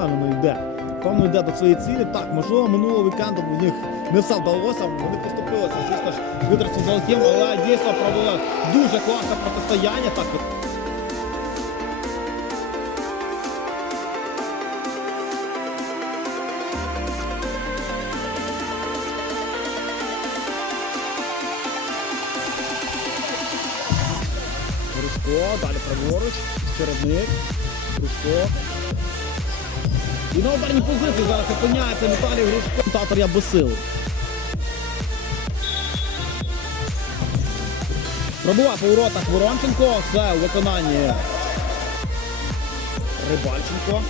впевнено йде. Впевнено йде до своєї цілі. Так, можливо, минулого вікенду в них не все вдалося. Вони поступилися, звісно ж, витрачені золотим, але дійсно провели дуже класне протистояння. Так, Бруско, далі праворуч, чередник, Бруско. І на ударній позиції зараз опиняється Віталій Грушко. Татор я без сил. Пробуває по воротах Воронченко. Все у виконанні Рибальченко.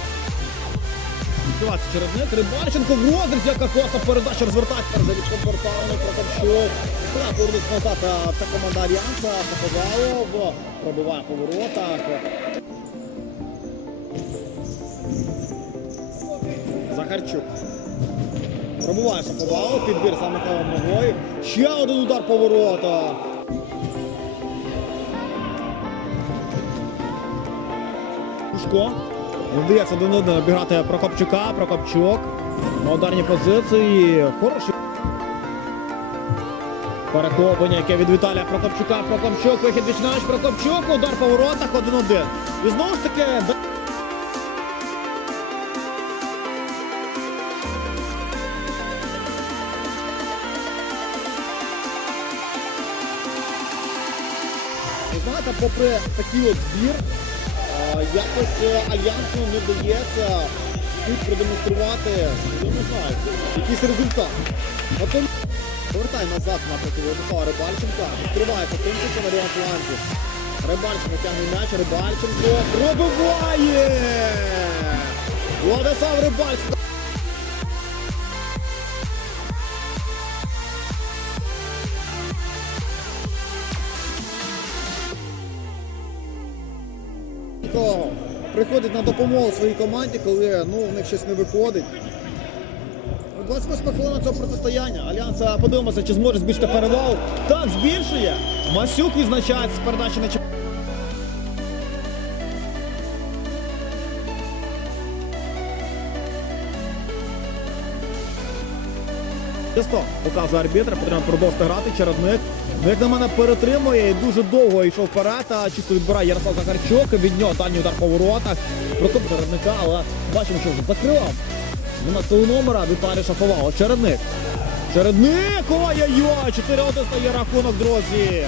Відбивається чередник. Рибальченко в розрізі, яка класна передача розвертається за вічком Порталу, Прокопчук. Треба повернутися назад. Це команда Альянса. Показало. Пробиває по воротах. Захарчук. Пробуває Шаповалов, підбір за Михайлом ногою. Ще один удар по воротах. Пушко. Вдається до один обіграти Прокопчука. Прокопчук. На ударній позиції. Хороший. Перехоплення, яке від Віталія Прокопчука. Прокопчук, вихід вічнач, Прокопчук, удар по воротах 1-1. І знову ж таки. Знаєте, попри такий от збір, якось е, альянсу не вдається тут продемонструвати, я не знаю, якийсь результат. Потім повертай назад на проти Владислава Рибальченка. Відкривається тимчика на Ріан Фланзі. Рибальченко тягне м'яч, Рибальченко пробиває! Владислав Рибальченко. Кого приходить на допомогу своїй команді, коли ну, в них щось не виходить. 28 хвилина цього протистояння. Альянс подивимося, чи зможе збільшити перевагу. Так, збільшує. Масюк відзначається з передачі на Чисто показує арбітр, потрібно продовжити грати, чередник. Ну, як на мене, перетримує і дуже довго йшов вперед, а чисто відбирає Ярослав Захарчук, від нього дальній удар по воротах. Прокоп чередника, але бачимо, що вже закривав. 12 номера Віталій Шаповалов. Чередник. Чередник! Ой-ой-ой! 4-1 стає рахунок, друзі!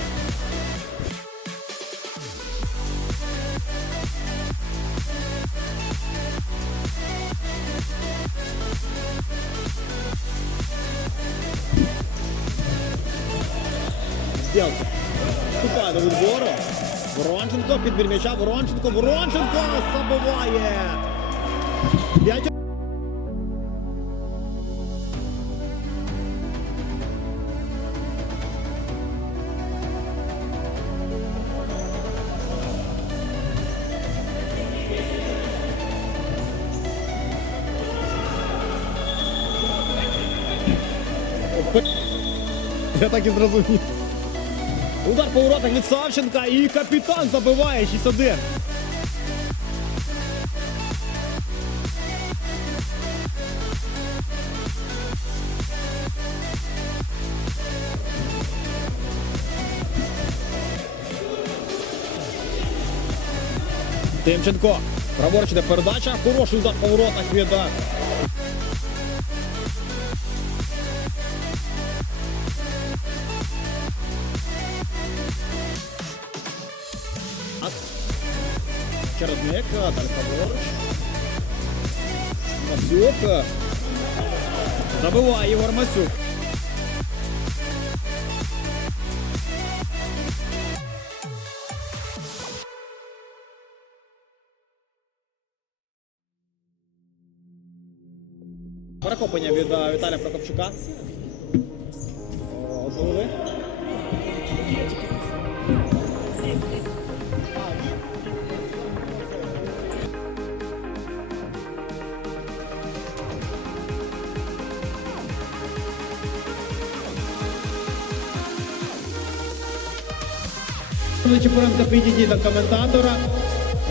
Сделка. Шукає до відбору. Воронченко, підбір м'яча, Воронченко, Воронченко забиває. П'ять. Я так і зрозумів. Удар по воротах від Савченка і капітан забиває 6-1. Тимченко. Праворуч іде передача. Хороший удар по воротах від Чередник, далі праворуч. Масюк. Забиває Єгор Масюк. Перехоплення від Віталія Прокопчука. Голови. Чепуренко підійдіть до коментатора.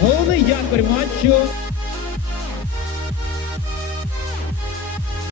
Головний якорь матчу.